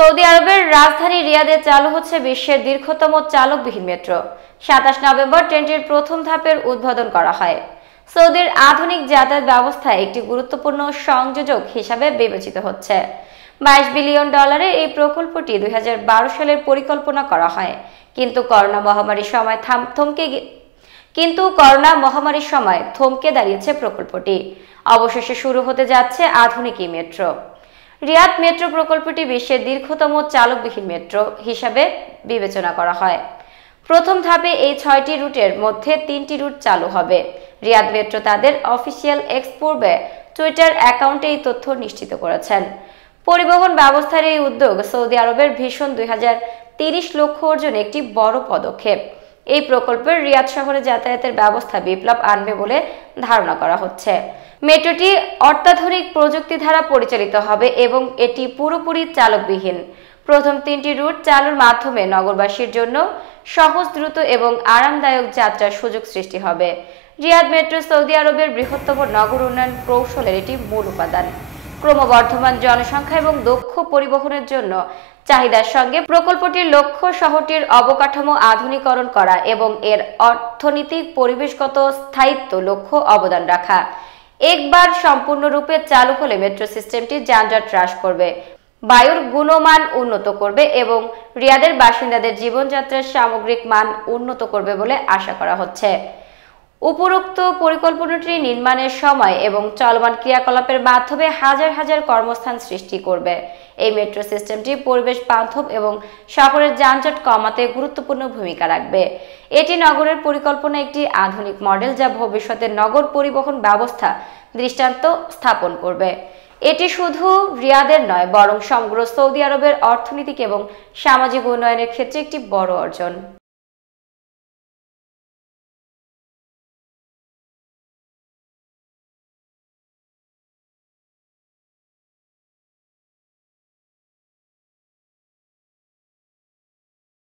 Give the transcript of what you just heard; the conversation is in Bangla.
সৌদি আরবের রাজধানী রিয়াদে চালু হচ্ছে বিশ্বের দীর্ঘতম চালকবিহীন মেট্রো। ২৭ নভেম্বর ট্রেনটির প্রথম ধাপের উদ্বোধন করা হয়। সৌদির আধুনিক যাতায়াত ব্যবস্থায় একটি গুরুত্বপূর্ণ সংযোজক হিসাবে বিবেচিত হচ্ছে। $22 বিলিয়ন এই প্রকল্পটি ২০১২ সালের পরিকল্পনা করা হয়, কিন্তু করোনা মহামারীর সময় থমকে দাঁড়িয়েছে প্রকল্পটি। অবশেষে শুরু হতে যাচ্ছে আধুনিক এই মেট্রো। রিয়াদ মেট্রো প্রকল্পটি বিশ্বের দীর্ঘতম চালকবিহীন মেট্রো হিসাবে বিবেচনা করা হয়। প্রথম ধাপে এই ৬টি রুটের মধ্যে ৩টি রুট চালু হবে। রিয়াদ মেট্রো তাদের অফিসিয়াল এক্স পূর্বে টুইটার অ্যাকাউন্টে এই তথ্য নিশ্চিত করেছেন। পরিবহন ব্যবস্থার এই উদ্যোগ সৌদি আরবের ভিশন ২০৩০ লক্ষ্য অর্জনে একটি বড় পদক্ষেপ। এই প্রকল্পের রিয়াদ শহরে যাতায়াতের ব্যবস্থা বিপ্লব আনবে বলে ধারণা করা হচ্ছে। মেট্রোটি অত্যাধুনিক প্রযুক্তি দ্বারা পরিচালিত হবে এবং এটি পুরোপুরি চালকবিহীন। প্রথম ৩টি রুট চালুর মাধ্যমে নগরবাসীর জন্য সহজ, দ্রুত এবং আরামদায়ক যাত্রার সুযোগ সৃষ্টি হবে। রিয়াদ মেট্রো সৌদি আরবের বৃহত্তম নগর উন্নয়ন কৌশলের এটি মূল উপাদান। ক্রমবর্ধমান জনসংখ্যা এবং দক্ষ পরিবহনের জন্য চাহিদার সঙ্গে প্রকল্পটির লক্ষ্য শহরটির অবকাঠামো আধুনিকরণ করা এবং এর অর্থনৈতিক পরিবেশগত স্থায়িত্ব লক্ষ্য অবদান রাখা। একবার সম্পূর্ণরূপে চালু হলে মেট্রো সিস্টেমটি যানজট হ্রাস করবে, বায়ুর গুণমান উন্নত করবে এবং রিয়াদের বাসিন্দাদের জীবনযাত্রার সামগ্রিক মান উন্নত করবে বলে আশা করা হচ্ছে। উপরোক্ত পরিকল্পনাটি নির্মাণের সময় এবং চলমান ক্রিয়াকলাপের মাধ্যমে হাজার হাজার কর্মস্থান সৃষ্টি করবে। এই মেট্রো সিস্টেমটি পরিবেশ বান্ধব এবং শহরের যানজট কমাতে গুরুত্বপূর্ণ ভূমিকা রাখবে। এটি নগরের পরিকল্পনা একটি আধুনিক মডেল যা ভবিষ্যতের নগর পরিবহন ব্যবস্থা দৃষ্টান্ত স্থাপন করবে। এটি শুধু রিয়াদের নয়, বরং সমগ্র সৌদি আরবের অর্থনৈতিক এবং সামাজিক উন্নয়নের ক্ষেত্রে একটি বড় অর্জন।